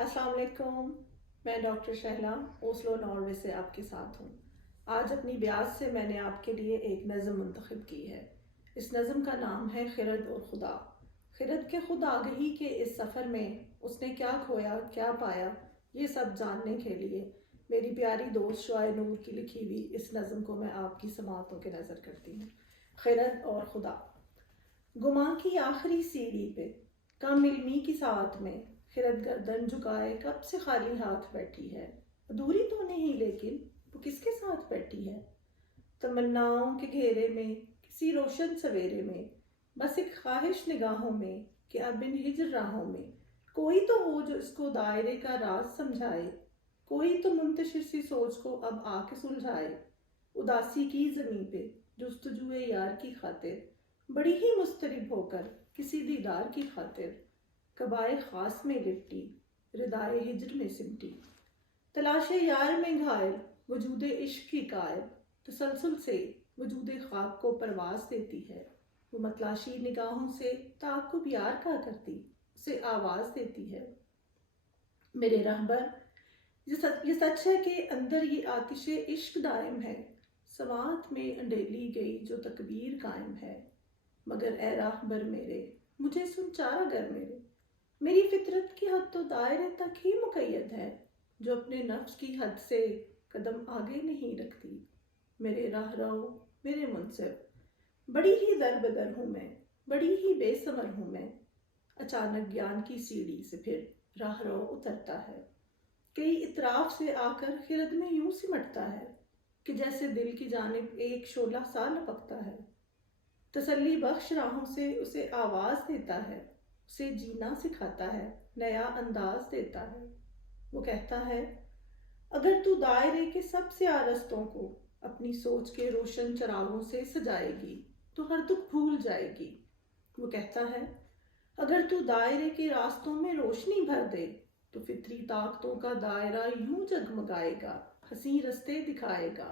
अस्सलाम वालेकुम। मैं डॉक्टर शहला ओस्लो नॉर्वे से आपके साथ हूँ। आज अपनी ब्याज से मैंने आपके लिए एक नज़म मुंतखब की है। इस नज़म का नाम है खिरद और खुदा। खिरद के खुद आगही के इस सफ़र में उसने क्या खोया क्या पाया, ये सब जानने के लिए मेरी प्यारी दोस्त शुआए नूर की लिखी हुई इस नज़म को मैं आपकी समातों के नज़र करती हूँ। खिरद और खुदा। गुमा की आखिरी सीढ़ी पे कम इल्मी की साथ में खिरद गर्दन झुकाए कब से खाली हाथ बैठी है। अधूरी तो नहीं लेकिन वो किसके साथ बैठी है। तमन्नाओं के घेरे में किसी रोशन सवेरे में बस एक ख्वाहिश निगाहों में कि अब इन हिजर राहों में कोई तो हो जो इसको दायरे का राज समझाए। कोई तो मुंतशिर सी सोच को अब आके सुलझाए। उदासी की ज़मीं पे जुस्तजुए यार की खातिर बड़ी ही मुस्तरिब होकर किसी दीदार की खातिर कबाए खास में लिपटी रिदाए हिजर में सिमटी। तलाशे यार में घायल वजूदे इश्क की कायल तसलसल से वजूदे खाक को परवास देती है। वो मतलाशी निगाहों से ताकुब यार का करती उसे आवाज़ देती है। मेरे रहबर ये सच है कि अंदर ये आतिशे इश्क दायम है। समात में अंडेली गई जो तकबीर कायम है। मगर ए राहबर मेरे मुझे सुन चारा गर मेरी फितरत की हद तो दायरे तक ही मुक़य्यद है, जो अपने नफ्स की हद से कदम आगे नहीं रखती। मेरे राहरो मेरे मुनसिफ बड़ी ही दरबदर हूँ मैं, बड़ी ही बेसमर हूँ मैं। अचानक ज्ञान की सीढ़ी से फिर राहरो उतरता है। कई इतराफ से आकर खिरद में यूं सिमटता है कि जैसे दिल की जानिब एक शोला सा लपकता है। तसल्ली बख्श राहों से उसे आवाज़ देता है, उसे जीना सिखाता है, नया अंदाज देता है। वो कहता है अगर तू दायरे के सबसे आरस्तों को अपनी सोच के रोशन चरागों से सजाएगी तो हर दुख भूल जाएगी। वो कहता है अगर तू दायरे के रास्तों में रोशनी भर दे तो फितरी ताकतों का दायरा यूं जगमगाएगा, हसी रस्ते दिखाएगा।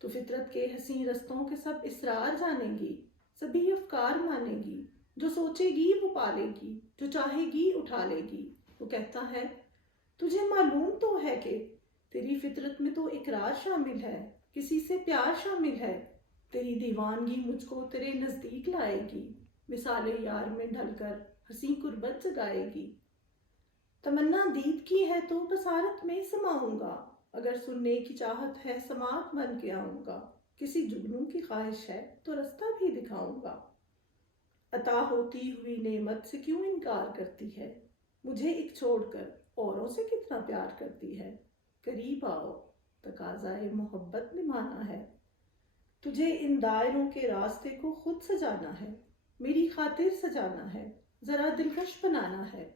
तो फितरत के हसी रस्तों के सब इसरार जानेगी, सभी अफकार मानेगी। जो सोचेगी वो पालेगी, जो चाहेगी उठा लेगी। वो कहता है तुझे मालूम तो है कि तेरी फितरत में तो इकरार शामिल है, किसी से प्यार शामिल है। तेरी दीवानगी मुझको तेरे नज़दीक लाएगी, मिसाले यार में ढलकर हंसी कुर्बत जगाएगी। तमन्ना दीद की है तो बसारत में समाऊंगा, अगर सुनने की चाहत है समात बन के आऊँगा। किसी जुगनू की ख्वाहिश है तो रास्ता भी दिखाऊंगा। अता होती हुई नेमत से क्यों इनकार करती है, मुझे एक छोड़कर औरों से कितना प्यार करती है। करीब आओ तकाज़ाए मोहब्बत निभाना है, तुझे इन दायरों के रास्ते को खुद सजाना है, मेरी खातिर सजाना है, ज़रा दिलकश बनाना है।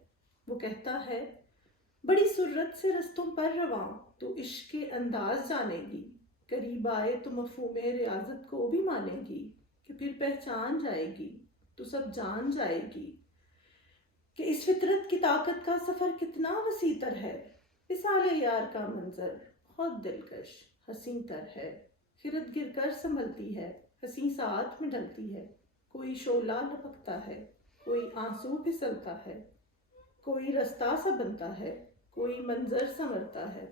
वो कहता है बड़ी सुर्रत से रस्तों पर रवां तो इश्क के अंदाज जानेगी। करीब आए तो मफ़हूम रियाजत को भी मानेगी, कि फिर पहचान जाएगी तो सब जान जाएगी कि इस फितरत की ताकत का सफ़र कितना वसीतर है। मिसाले यार का मंजर बहुत दिलकश हसीं तर है। खिरद गिर कर संभलती है, हसीं साथ में ढलती है। कोई शोला लपकता है, कोई आंसू फिसलता है, कोई रास्ता सा बनता है, कोई मंजर संवरता है।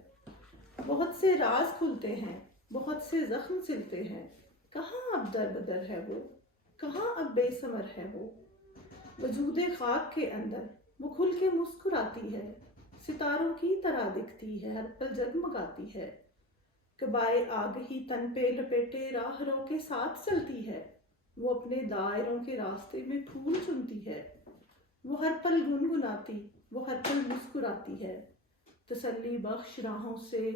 बहुत से राज खुलते हैं, बहुत से जख्म सिलते हैं। कहाँ अब दरबदर है वो, कहाँ अब बेसमर है वो। वजूदे खाक के अंदर वो खुल के मुस्कुराती है, सितारों की तरह दिखती है, हर पल जगमगाती है। कबाए आगही तन पे लपेटे राहरों के साथ चलती है। वो अपने दायरों के रास्ते में फूल चुनती है। वो हर पल गुनगुनाती, वो हर पल मुस्कुराती है। तसल्ली बख्श राहों से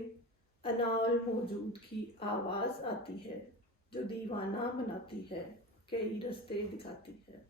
अनाल मौजूद की आवाज़ आती है, जो दीवाना बनाती है, कई रास्ते दिखाती है।